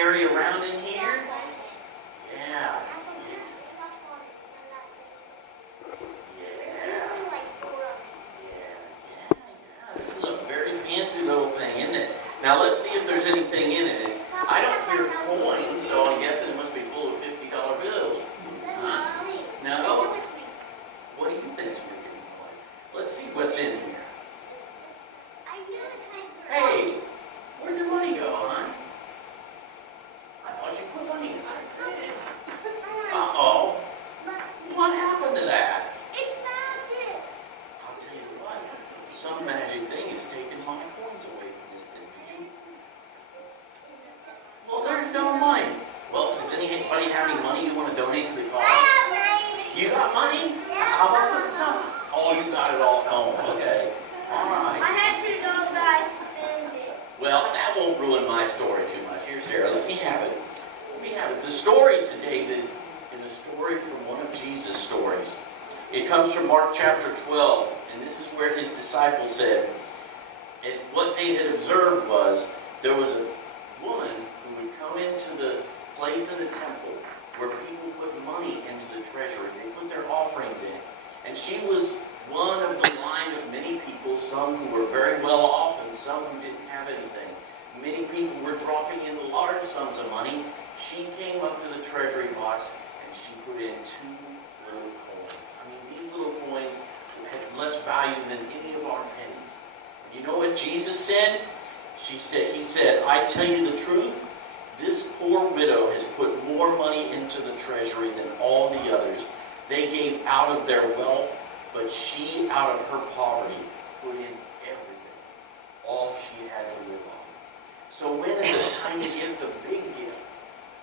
carry around in here? Yeah. This is a very fancy little thing, isn't it? Now let's see if there's anything in it. I don't hear coins, so I'm guessing it must be full of $50 bills. No? What do you think's worth in coins? Let's see what's in here. Hey, where'd your money go, hon? I thought you put money in there. Uh-oh. What happened to that? It's magic. I'll tell you what, some magic thing is taking my coins away from this thing. Did you? Well, there's no money. Well, does anybody have any money you want to donate to the cause? You got money? How about some? Oh, you got it all at home. Okay. All right. I had $2 that I spent it. Well, that won't ruin my story too much. Here, Sarah, let me have it. Let me have it. The story today that is a story from one of Jesus' stories. It comes from Mark chapter 12, and this is where his disciples said, and what they had observed was there was a woman who would come into the place in the temple where people put money into the treasury. They put their offerings in. And she was one of the line of many people, some who were very well off and some who didn't have anything. Many people were dropping in large sums of money. She came up to the treasury box and she put in 2 little coins. I mean, these little coins had less value than any of our pennies. And you know what Jesus said? He said, I tell you the truth, this poor widow has put more money into the treasury than all the others. They gave out of their wealth, but she, out of her poverty, put in everything, all she had to live on. So when is the time to give the big gift?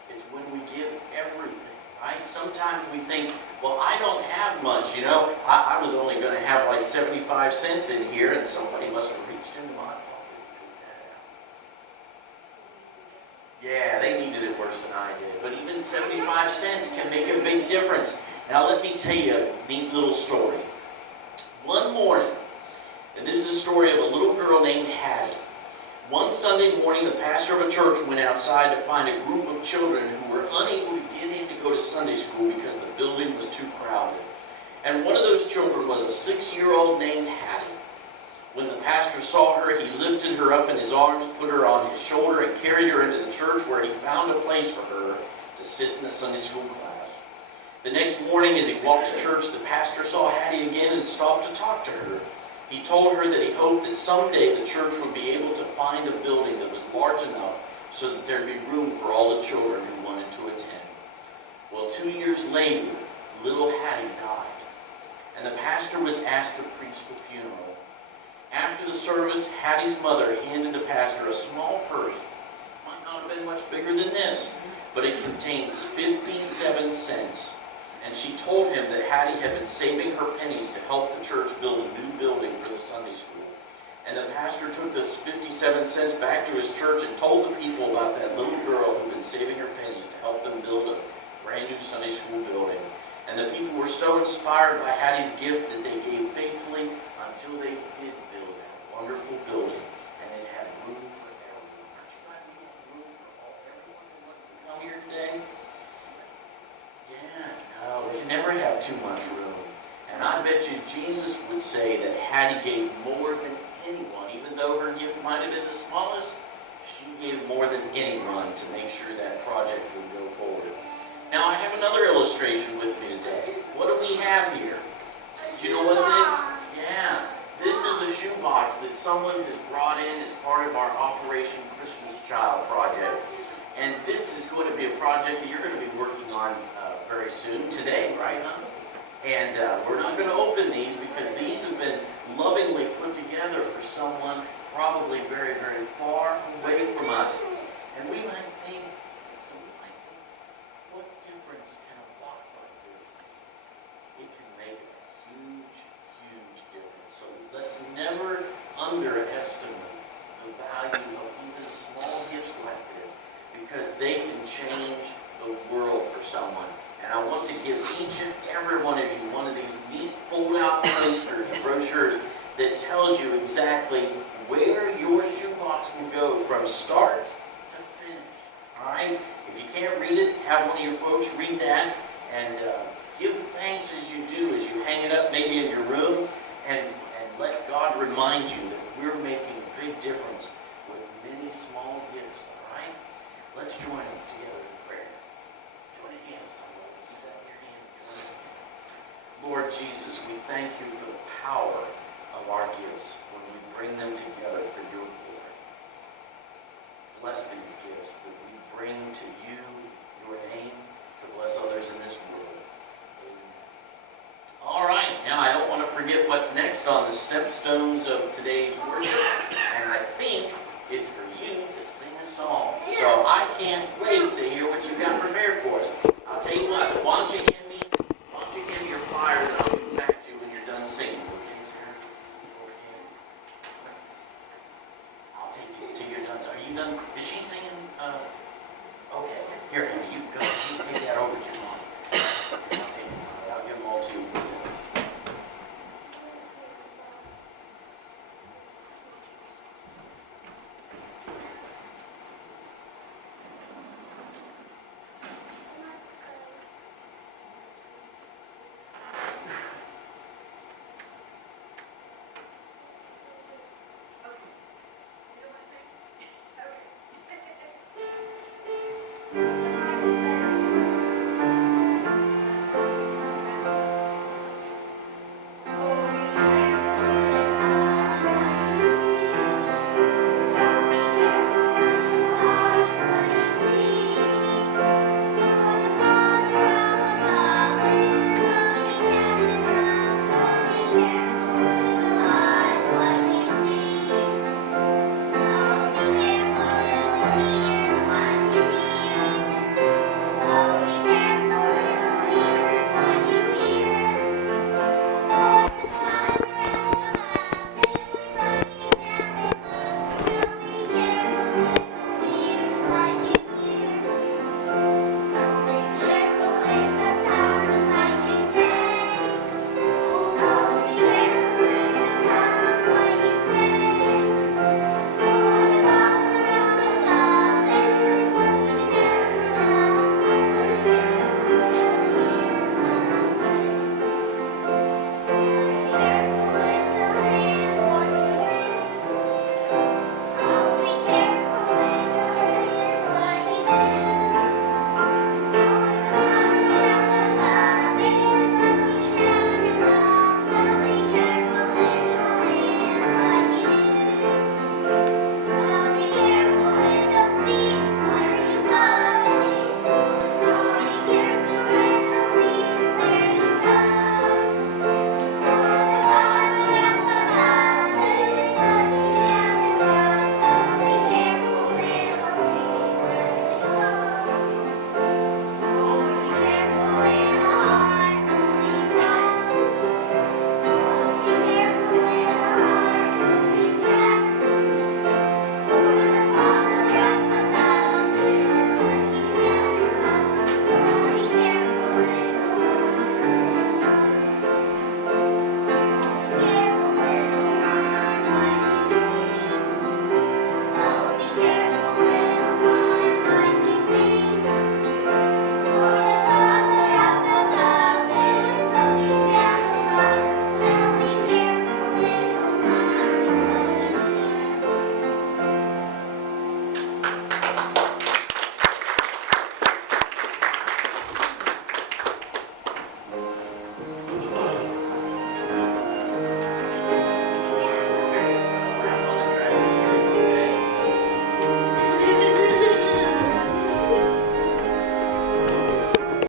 It's when we give everything, right? Sometimes we think, well, I don't have much, you know. I was only going to have like 75 cents in here, and somebody must have reached into my pocket and picked that out. Yeah, they needed it worse than I did. But even 75 cents can make a big difference. Now let me tell you a neat little story. One morning, and this is a story of a little girl named Hattie. One Sunday morning, the pastor of a church went outside to find a group of children who were unable to get in to go to Sunday school because the building was too crowded. And one of those children was a 6-year-old named Hattie. When the pastor saw her, he lifted her up in his arms, put her on his shoulder, and carried her into the church where he found a place for her to sit in the Sunday school class. The next morning, as he walked to church, the pastor saw Hattie again and stopped to talk to her. He told her that he hoped that someday the church would be able to find a building that was large enough so that there'd be room for all the children who wanted to attend. Well, 2 years later, little Hattie died, and the pastor was asked to preach the funeral. After the service, Hattie's mother handed the pastor a small purse. It might not have been much bigger than this, but it contains 57 cents. And she told him that Hattie had been saving her pennies to help the church build a new building for the Sunday school. And the pastor took this 57 cents back to his church and told the people about that little girl who'd been saving her pennies to help them build a brand new Sunday school building. And the people were so inspired by Hattie's gift that they gave faithfully until they did build that wonderful building. And it had room for everyone. Aren't you glad we have room for everyone who wants to come here today? Yeah, no, we can never have too much room. And I bet you Jesus would say that Hattie gave more than anyone, even though her gift might have been the smallest, she gave more than anyone to make sure that project would go forward. Now I have another illustration with me today. What do we have here? Do you know what this? Yeah, this is a shoebox that someone has brought in as part of our Operation Christmas Child project. And this is going to be a project that you're going to be working on very soon, today, right, huh? And we're not going to open these because these have been lovingly put together for someone probably very, very far away from us. And we might think, what difference can a box like this make? It can make a huge, huge difference. So let's never underestimate the value of even small gifts like this, because they can change the world for someone. And I want to give each and every one of you one of these neat fold-out posters, brochures, that tells you exactly where your shoebox will go from start to finish. All right? If you can't read it, have one of your folks read that, and give thanks as you do, as you hang it up maybe in your room, and let God remind you that we're making a big difference with many small gifts, all right? Let's join together in prayer. Join hands. Keep that in your hand. Join hands. Lord Jesus, we thank you for the power of our gifts when we bring them together for your glory. Bless these gifts that we bring to you, your name, to bless others in this world. Amen. All right, now I don't want to forget what's next on the stepstones of today's worship, and I think it's for you to sing a song. So I can't wait to hear what you've got prepared for us. I'll tell you what, why don't you hand me your flyers, and I'll give them back to you when you're done singing. Okay, sir? Okay. I'll take you till you're done. So are you done? Is she singing? Okay. Here, Andy, you go. You take that over to your mom.